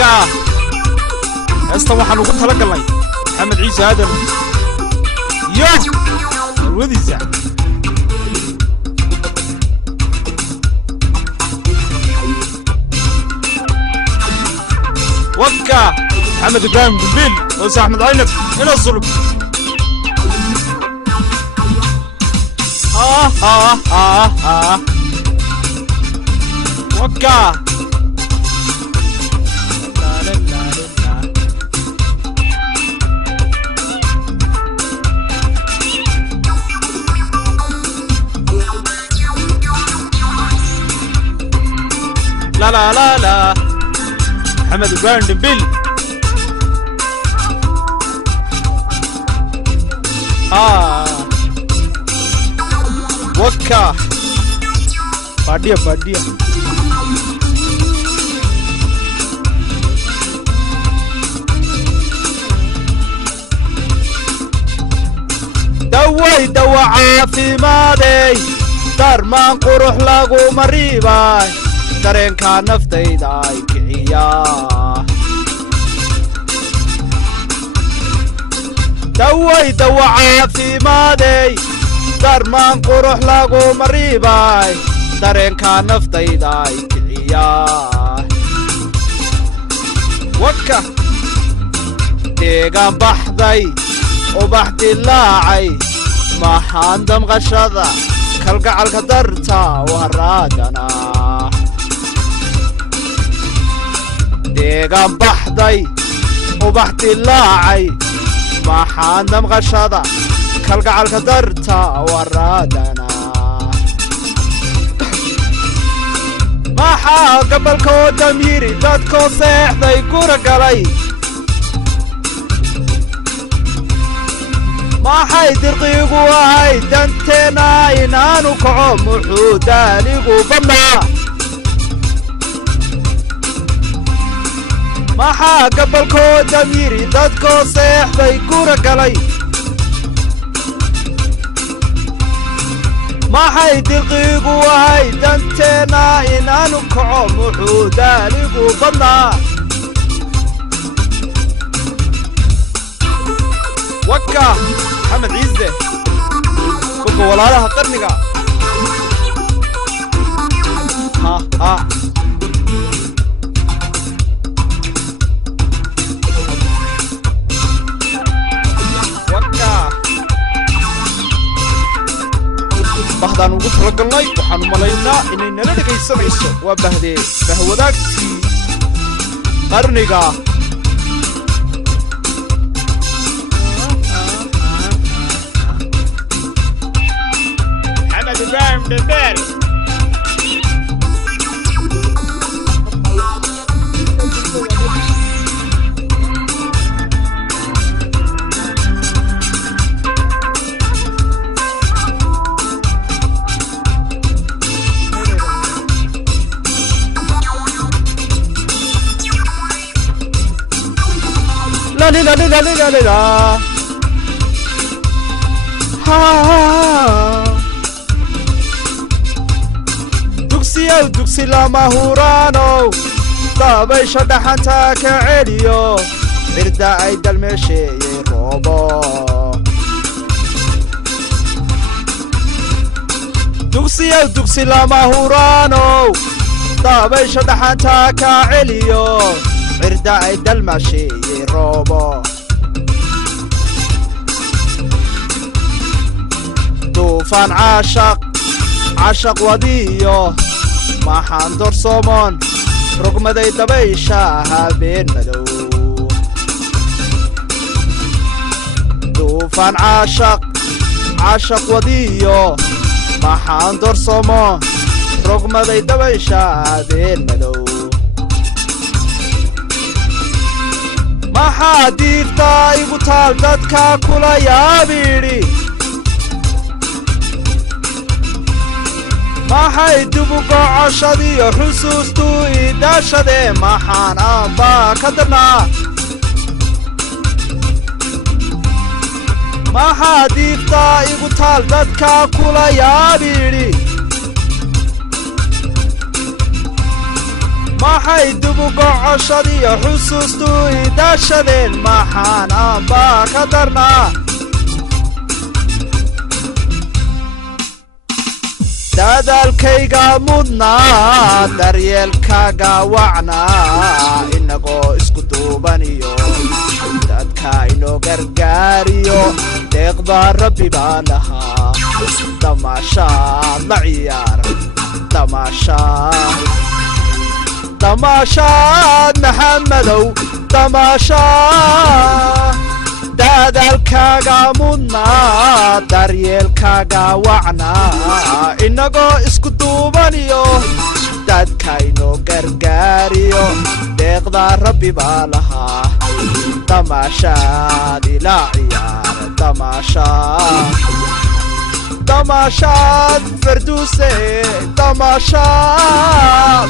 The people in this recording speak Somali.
وكا استوى حنوقف تلقى محمد عيسى هذا يو الوذي الزعم وكا محمد إبراهيم قنبيل وسع أحمد عنب هنا الصلب وكا لا لا لا لا محمد إبراهيم قنبيل وكا بادية بادية دوي دوا عافي مادي درمان قروح لاغو مريباي dareen ka naftayda ay kiciya daway dawa caafimaadey darmaan qurux lagu maribay dareen ka naftayda ay kiciya waka deegaan baxday ubax dilaacay maxaan damqashada kalgacalka darta waraadana deegaan baxday ubax dilaacay maxaan damqashada kalgacalka darta waraadana maxaa gabalkoo damiiri dadkoo seexday gura galay maxay dirqiigu ahay danteena inaanu kaco muxuu daaligu badnaa maxaa gabalkoo damiiri dadkoo seexday gura galay maxay dirqiigu ahay danteena inaanu kaco muxuu daaligu badnaa وكا محمد عيسى كوكو ولا لها قرنقة ها وكا بحضان وقت رق الله وحانو ملاينا إننا لديك يسمعيسو وبهدي بهوداك قرنقة Ibrahim the best. La la la la la la la. Ha. دوكسي لا mahuraano dabaysha dhaxanta ka celiyo irda ay dalmeesheeyay roobo دوكسي لا mahuraano dabaysha dhaxanta ka celiyo irda ay dalmeesheeyay roobo duufaan عاشق وديو maxaan doorsoomon rugmaday dabaysha habeen madow duufaan caashaq wadiyo maxaan doorsoomon rugmaday dabaysha habeen madow maxaa diifta igu taal dadka kula yaabidhi maxay dubugo cashadiyo xusuustu idashade maxaan aanba ka darnaa maxaa diifta igu taal dadka kula yaabidhi maxay dubu gocoshadiyo xusuustu idaashadeen maxaan aanbaa ka darnaa dadaalkayga mudnaa daryeelkaaga wacnaa inagoo isku duubaniyo dadka inoo gargaariyo deeqda rabbi baa lahaa damaashaad la ciyaar damaashaad maxamadow damaashaad dadaalkaaga mudnaa daryeelkaaga wacnaa inagoo isku duubaniyo dadka inoo gargaariyo deeqda rabbi baa lahaa damaashaad ila ciyaar damaashaad farduuse damaashaad